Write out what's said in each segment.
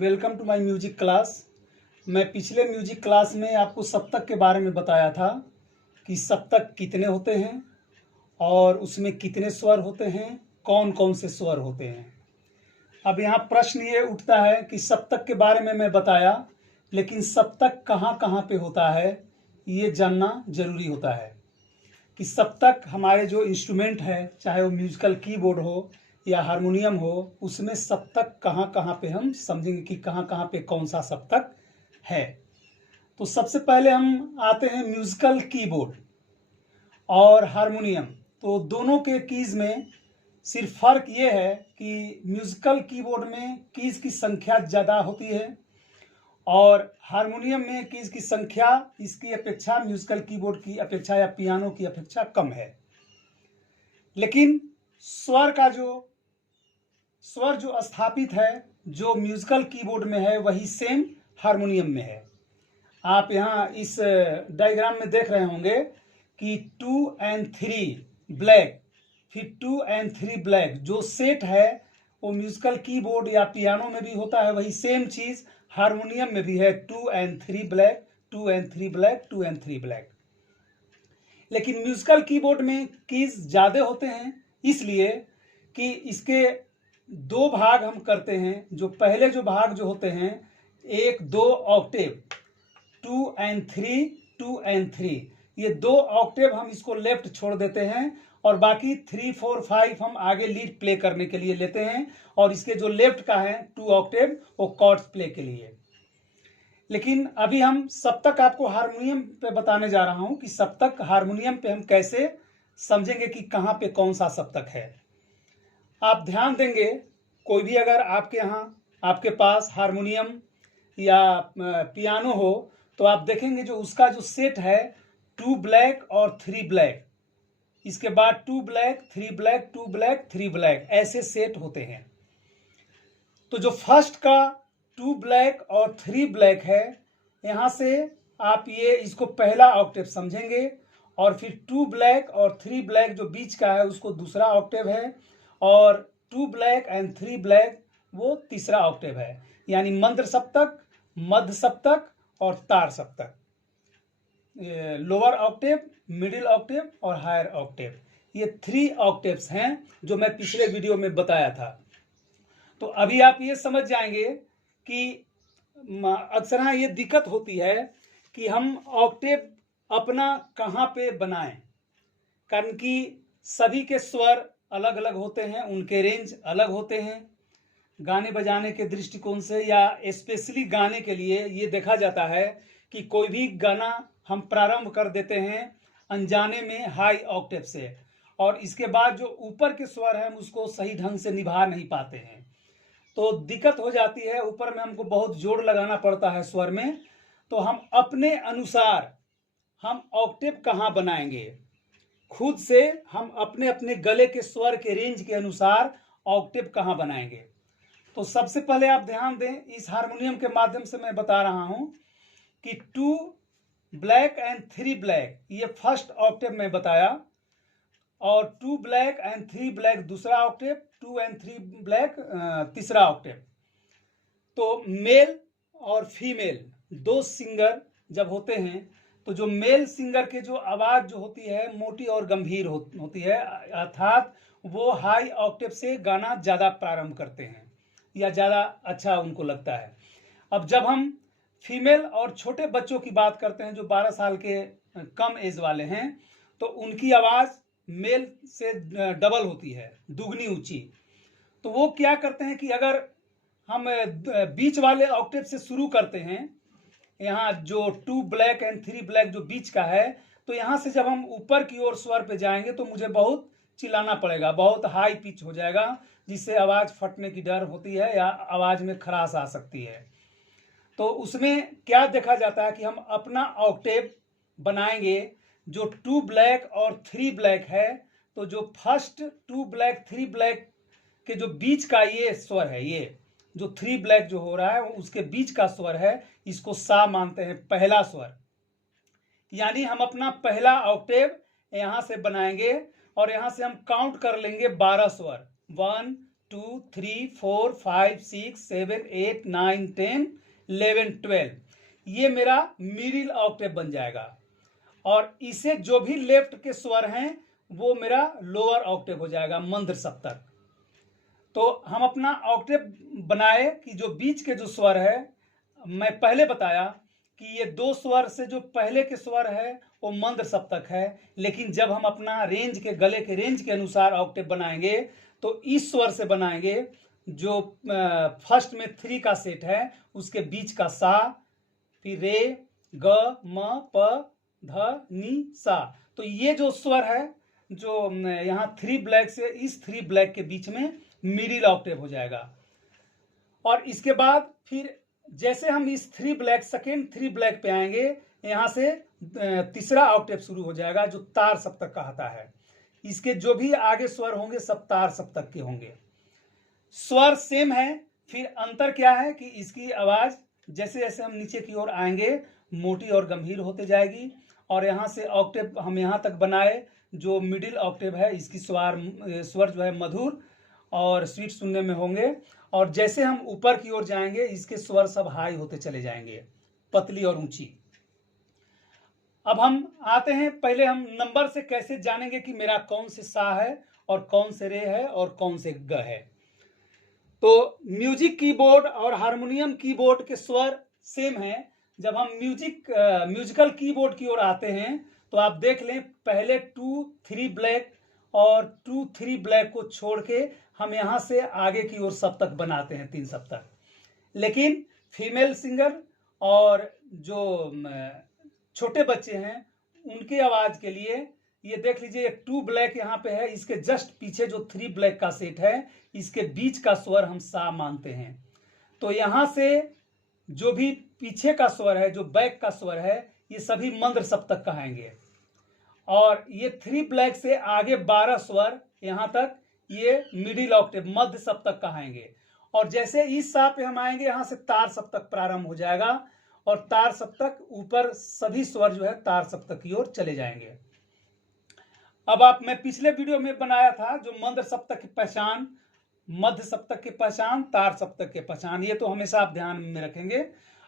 Welcome to my music class. मैं पिछले music class में आपको सप्तक के बारे में बताया था कि सप्तक कितने होते हैं और उसमें कितने स्वर होते हैं, कौन कौन से स्वर होते हैं। अब यहाँ प्रश्न ये उठता है कि सप्तक के बारे में मैं बताया, लेकिन सप्तक कहाँ कहाँ पे होता है ये जानना जरूरी होता है। कि सप्तक हमारे जो इंस्ट्रूमेंट है, चाहे वो म्यूजिकल कीबोर्ड हो या हारमोनियम हो, उसमें सप्तक कहाँ कहाँ पे हम समझेंगे कि कहाँ कहाँ पे कौन सा सप्तक है। तो सबसे पहले हम आते हैं म्यूजिकल कीबोर्ड और हारमोनियम। तो दोनों के कीज में सिर्फ फर्क ये है कि म्यूजिकल कीबोर्ड में कीज की संख्या ज़्यादा होती है और हारमोनियम में कीज की संख्या इसकी अपेक्षा, म्यूजिकल कीबोर्ड की अपेक्षा या पियानो की अपेक्षा कम है। लेकिन स्वर जो स्थापित है, जो म्यूजिकल कीबोर्ड में है, वही सेम हारमोनियम में है। आप यहाँ इस डायग्राम में देख रहे होंगे कि 2 और 3 ब्लैक, फिर 2 और 3 ब्लैक जो सेट है वो म्यूजिकल कीबोर्ड या पियानो में भी होता है। वही सेम चीज हारमोनियम में भी है, 2 और 3 ब्लैक, 2 और 3 ब्लैक, 2 और 3 ब्लैक। लेकिन म्यूजिकल कीबोर्ड में कीज ज़्यादा होते हैं, इसलिए कि इसके दो भाग हम करते हैं। जो पहले जो भाग जो होते हैं, 1 2 ऑक्टेव, 2 और 3, 2 और 3, ये 2 ऑक्टेव हम इसको लेफ्ट छोड़ देते हैं और बाकी 3 4 5 हम आगे लीड प्ले करने के लिए लेते हैं। और इसके जो लेफ्ट का है 2 ऑक्टेव, वो कॉर्ड्स प्ले के लिए। लेकिन अभी हम सप्तक आपको हारमोनियम पे बताने जा रहा हूं कि सप्तक हारमोनियम पे हम कैसे समझेंगे कि कहाँ पे कौन सा सप्तक है। आप ध्यान देंगे, कोई भी अगर आपके यहाँ आपके पास हारमोनियम या पियानो हो तो आप देखेंगे जो उसका जो सेट है 2 ब्लैक और 3 ब्लैक, इसके बाद 2 ब्लैक 3 ब्लैक, 2 ब्लैक 3 ब्लैक, ऐसे सेट होते हैं। तो जो फर्स्ट का 2 ब्लैक और 3 ब्लैक है, यहाँ से आप ये इसको पहला ऑक्टेव समझेंगे और फिर 2 ब्लैक और 3 ब्लैक जो बीच का है उसको दूसरा ऑक्टेव है और 2 ब्लैक एंड 3 ब्लैक वो तीसरा ऑक्टेव है। यानी मंद्र सप्तक, मध्य सप्तक और तार सप्तक। लोअर ऑक्टेव, मिडिल ऑक्टेव और हायर ऑक्टेव, ये 3 ऑक्टेव्स हैं जो मैं पिछले वीडियो में बताया था। तो अभी आप ये समझ जाएंगे कि अक्सर ये दिक्कत होती है कि हम ऑक्टेव अपना कहाँ पे बनाएं, कारण कि सभी के स्वर अलग अलग होते हैं, उनके रेंज अलग होते हैं। गाने बजाने के दृष्टिकोण से या स्पेशली गाने के लिए ये देखा जाता है कि कोई भी गाना हम प्रारंभ कर देते हैं अनजाने में हाई ऑक्टेव से, और इसके बाद जो ऊपर के स्वर हैं हम उसको सही ढंग से निभा नहीं पाते हैं, तो दिक्कत हो जाती है। ऊपर में हमको बहुत जोर लगाना पड़ता है स्वर में। तो हम अपने अनुसार हम ऑक्टेव कहाँ बनाएंगे, खुद से हम अपने अपने गले के स्वर के रेंज के अनुसार ऑक्टेव कहाँ बनाएंगे। तो सबसे पहले आप ध्यान दें, इस हारमोनियम के माध्यम से मैं बता रहा हूं कि 2 ब्लैक एंड 3 ब्लैक ये फर्स्ट ऑक्टेव मैं बताया और 2 ब्लैक एंड 3 ब्लैक दूसरा ऑक्टेव, 2 और 3 ब्लैक तीसरा ऑक्टेव। तो मेल और फीमेल दो सिंगर जब होते हैं तो जो मेल सिंगर के जो आवाज जो होती है मोटी और गंभीर होती है, अर्थात वो हाई ऑक्टेव से गाना ज़्यादा प्रारंभ करते हैं या ज़्यादा अच्छा उनको लगता है। अब जब हम फीमेल और छोटे बच्चों की बात करते हैं जो 12 साल के कम एज वाले हैं, तो उनकी आवाज़ मेल से डबल होती है, दुगनी ऊंची। तो वो क्या करते हैं कि अगर हम बीच वाले ऑक्टेव से शुरू करते हैं, यहाँ जो 2 ब्लैक एंड 3 ब्लैक जो बीच का है, तो यहाँ से जब हम ऊपर की ओर स्वर पे जाएंगे तो मुझे बहुत चिल्लाना पड़ेगा, बहुत हाई पिच हो जाएगा, जिससे आवाज़ फटने की डर होती है या आवाज़ में खराश आ सकती है। तो उसमें क्या देखा जाता है कि हम अपना ऑक्टेव बनाएंगे जो 2 ब्लैक और 3 ब्लैक है, तो जो फर्स्ट 2 ब्लैक 3 ब्लैक के जो बीच का ये स्वर है, ये जो 3 ब्लैक जो हो रहा है उसके बीच का स्वर है, इसको सा मानते हैं, पहला स्वर। यानी हम अपना पहला ऑक्टेव यहाँ से बनाएंगे और यहाँ से हम काउंट कर लेंगे 12 स्वर, 1 2 3 4 5 6 7 8 9 10 11 12 ये मेरा मिडिल ऑक्टेव बन जाएगा। और इसे जो भी लेफ्ट के स्वर हैं वो मेरा लोअर ऑक्टेव हो जाएगा, मंद्र सप्तक। तो हम अपना ऑक्टेव बनाए कि जो बीच के जो स्वर है, मैं पहले बताया कि ये दो स्वर से जो पहले के स्वर है वो मंद्र सप्तक है, लेकिन जब हम अपना रेंज के गले के रेंज के अनुसार ऑक्टेव बनाएंगे तो इस स्वर से बनाएंगे जो फर्स्ट में 3 का सेट है, उसके बीच का सा, फिर रे, ग, म, प, ध, नी, सा। तो ये जो स्वर है जो यहाँ 3 ब्लैक से इस 3 ब्लैक के बीच में मिडिल ऑक्टेव हो जाएगा। और इसके बाद फिर जैसे हम इस 3 ब्लैक सेकेंड 3 ब्लैक पे आएंगे, यहाँ से तीसरा ऑक्टेव शुरू हो जाएगा जो तार सप्तक कहता है। इसके जो भी आगे स्वर होंगे सब तार सप्तक के होंगे। स्वर सेम है, फिर अंतर क्या है कि इसकी आवाज जैसे जैसे हम नीचे की ओर आएंगे मोटी और गंभीर होते जाएगी। और यहाँ से ऑक्टेव हम यहाँ तक बनाए जो मिडिल ऑक्टेव है, इसकी स्वर जो है मधुर और स्वीट सुनने में होंगे। और जैसे हम ऊपर की ओर जाएंगे इसके स्वर सब हाई होते चले जाएंगे, पतली और ऊंची। अब हम आते हैं, पहले हम नंबर से कैसे जानेंगे कि मेरा कौन से सा है और कौन से रे है और कौन से ग है। तो म्यूजिक कीबोर्ड और हारमोनियम कीबोर्ड के स्वर सेम हैं। जब हम म्यूजिकल कीबोर्ड की ओर आते हैं तो आप देख लें, पहले 2 3 ब्लैक और 2 3 ब्लैक को छोड़ के हम यहाँ से आगे की ओर सप्तक बनाते हैं, 3 सप्तक। लेकिन फीमेल सिंगर और जो छोटे बच्चे हैं उनकी आवाज के लिए ये देख लीजिए, 2 ब्लैक यहाँ पे है, इसके जस्ट पीछे जो 3 ब्लैक का सेट है इसके बीच का स्वर हम सा मानते हैं। तो यहाँ से जो भी पीछे का स्वर है, जो बैक का स्वर है, ये सभी मंद्र सप्तक कहेंगे। और ये 3 ब्लैक से आगे 12 स्वर यहाँ तक ये मिडिल ऑक्टेव मध्य सप्तक कहेंगे। और जैसे इस सा पे हम आएंगे यहाँ से तार सप्तक प्रारंभ हो जाएगा और तार सप्तक ऊपर सभी स्वर जो है तार सप्तक की ओर चले जाएंगे। अब मैं पिछले वीडियो में बनाया था जो मंद्र सप्तक की पहचान, मध्य सप्तक की पहचान, तार सप्तक की पहचान, ये तो हमेशा आप ध्यान में रखेंगे।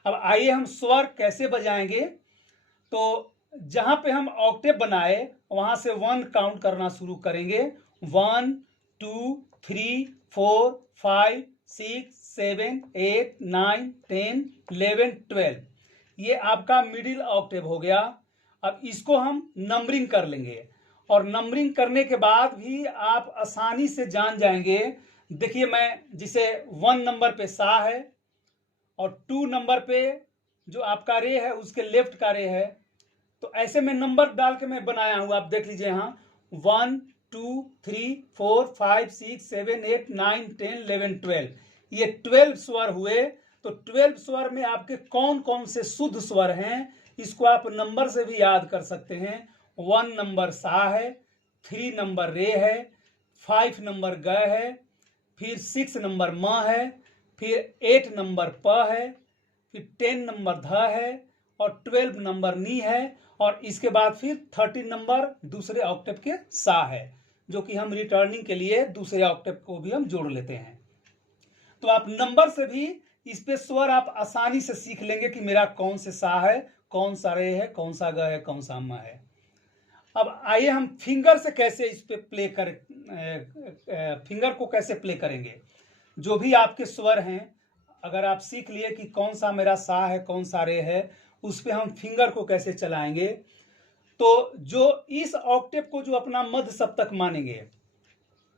अब आइए हम स्वर कैसे बजाएंगे। तो जहां पे हम ऑक्टेव बनाए वहां से 1 काउंट करना शुरू करेंगे। 1 2 3 4 5 6 7 8 9 10 11 12 ये आपका मिडिल ऑक्टेव हो गया। अब इसको हम नंबरिंग कर लेंगे और नंबरिंग करने के बाद भी आप आसानी से जान जाएंगे। देखिए, मैं जिसे 1 नंबर पे सा है और 2 नंबर पे जो आपका रे है उसके लेफ्ट का रे है, तो ऐसे में नंबर डाल के मैं बनाया हूं। आप देख लीजिए यहाँ 1 2 3 4 5 6 7 8 9 10 11 12 ये 12 स्वर हुए। तो 12 स्वर में आपके कौन कौन से शुद्ध स्वर हैं इसको आप नंबर से भी याद कर सकते हैं। 1 नंबर सा है, 3 नंबर रे है, 5 नंबर ग है, फिर 6 नंबर म है, फिर 8 नंबर प है, फिर 10 नंबर ध है और 12 नंबर नी है। और इसके बाद फिर 13 नंबर दूसरे ऑक्टेव के सा है, जो कि हम रिटर्निंग के लिए दूसरे ऑक्टेव को भी हम जोड़ लेते हैं। तो आप नंबर से भी इस पे स्वर आप आसानी से सीख लेंगे कि मेरा कौन से सा है, कौन सा रे है, कौन सा ग है, कौन सा म है। अब आइए हम फिंगर से कैसे इस पे फिंगर को कैसे प्ले करेंगे। जो भी आपके स्वर हैं अगर आप सीख लिए कि कौन सा मेरा सा है, कौन सा रे है, उस पे हम फिंगर को कैसे चलाएंगे। तो जो इस ऑक्टेव को जो अपना मध्य सप्तक मानेंगे,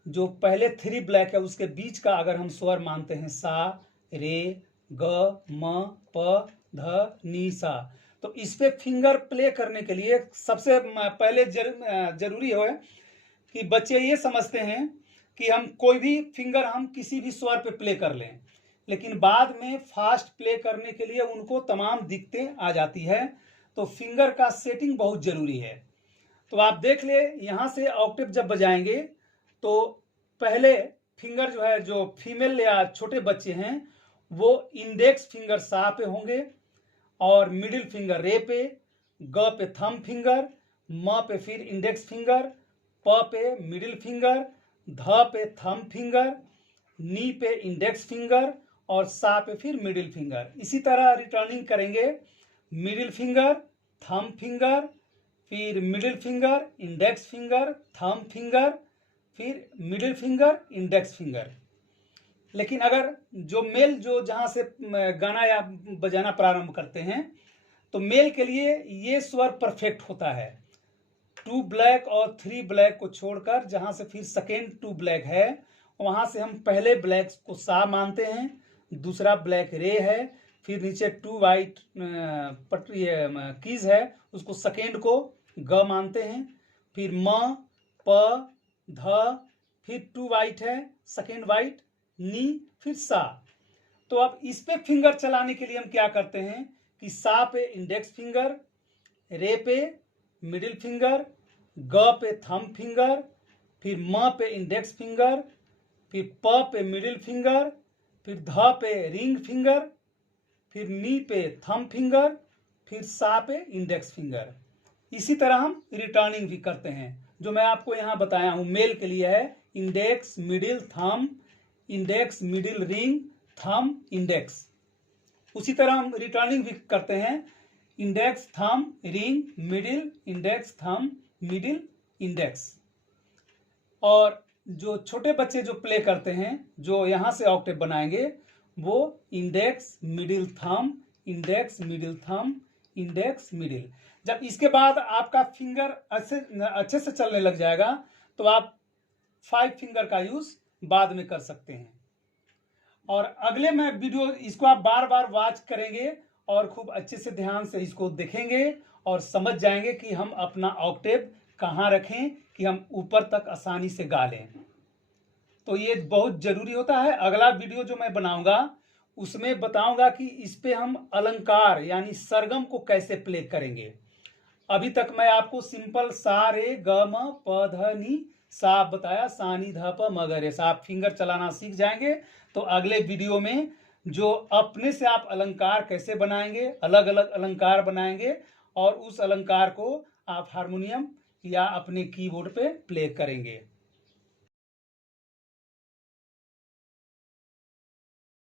जो पहले 3 ब्लैक है उसके बीच का अगर हम स्वर मानते हैं सा, रे, ग, म, प, ध, नी, सा, तो इस पे फिंगर प्ले करने के लिए सबसे पहले जरूरी है कि बच्चे ये समझते हैं कि हम कोई भी फिंगर हम किसी भी स्वर पे प्ले कर लें, लेकिन बाद में फास्ट प्ले करने के लिए उनको तमाम दिक्कतें आ जाती है। तो फिंगर का सेटिंग बहुत जरूरी है। तो आप देख ले, यहाँ से ऑक्टेव जब बजाएंगे तो पहले फिंगर जो है, जो फीमेल या छोटे बच्चे हैं वो इंडेक्स फिंगर सा पे होंगे और मिडिल फिंगर रे पे, ग पे थंब फिंगर, म पे फिर इंडेक्स फिंगर, प पे मिडिल फिंगर, ध पे थंब फिंगर, नी पे इंडेक्स फिंगर और सा पे फिर मिडिल फिंगर। इसी तरह रिटर्निंग करेंगे मिडिल फिंगर, थंब फिंगर, फिर middle finger, index finger, thumb finger, फिर मिडिल फिंगर, इंडेक्स फिंगर। लेकिन अगर जो मेल जो जहाँ से गाना या बजाना प्रारंभ करते हैं तो मेल के लिए ये स्वर परफेक्ट होता है। 2 ब्लैक और 3 ब्लैक को छोड़कर जहाँ से फिर सेकेंड 2 ब्लैक है वहाँ से हम पहले ब्लैक को सा मानते हैं, दूसरा ब्लैक रे है, फिर नीचे 2 वाइट पटरी कीज है उसको सेकेंड को ग मानते हैं, फिर म प ध, फिर 2 वाइट है सेकेंड वाइट, नी, फिर सा। तो अब इस पे फिंगर चलाने के लिए हम क्या करते हैं कि सा पे इंडेक्स फिंगर, रे पे मिडिल फिंगर, ग पे थंब फिंगर, फिर म पे इंडेक्स फिंगर, फिर प पे मिडिल फिंगर, फिर ध पे रिंग फिंगर, फिर नी पे थंब फिंगर, फिर सा पे इंडेक्स फिंगर। इसी तरह हम रिटर्निंग भी करते हैं जो मैं आपको यहाँ बताया हूँ। मेल के लिए है index middle thumb, index middle ring, thumb index. उसी तरह हम रिटर्निंग भी करते हैं index thumb ring middle, index thumb middle index. और जो छोटे बच्चे जो प्ले करते हैं जो यहाँ से ऑक्टेव बनाएंगे वो index middle thumb, index middle thumb, index middle. जब इसके बाद आपका फिंगर अच्छे से चलने लग जाएगा तो आप 5 फिंगर का यूज बाद में कर सकते हैं। और अगले में वीडियो इसको आप बार बार वॉच करेंगे और खूब अच्छे से ध्यान से इसको देखेंगे और समझ जाएंगे कि हम अपना ऑक्टेव कहाँ रखें कि हम ऊपर तक आसानी से गा लें। तो ये बहुत जरूरी होता है। अगला वीडियो जो मैं बनाऊंगा उसमें बताऊंगा कि इस पे हम अलंकार यानी सरगम को कैसे प्ले करेंगे। अभी तक मैं आपको सिंपल सा रे ग म प ध नी सा बताया, सा नी ध प म ग रे सा। आप फिंगर चलाना सीख जाएंगे तो अगले वीडियो में जो अपने से आप अलंकार कैसे बनाएंगे, अलग अलग अलंकार बनाएंगे और उस अलंकार को आप हारमोनियम या अपने कीबोर्ड पे प्ले करेंगे।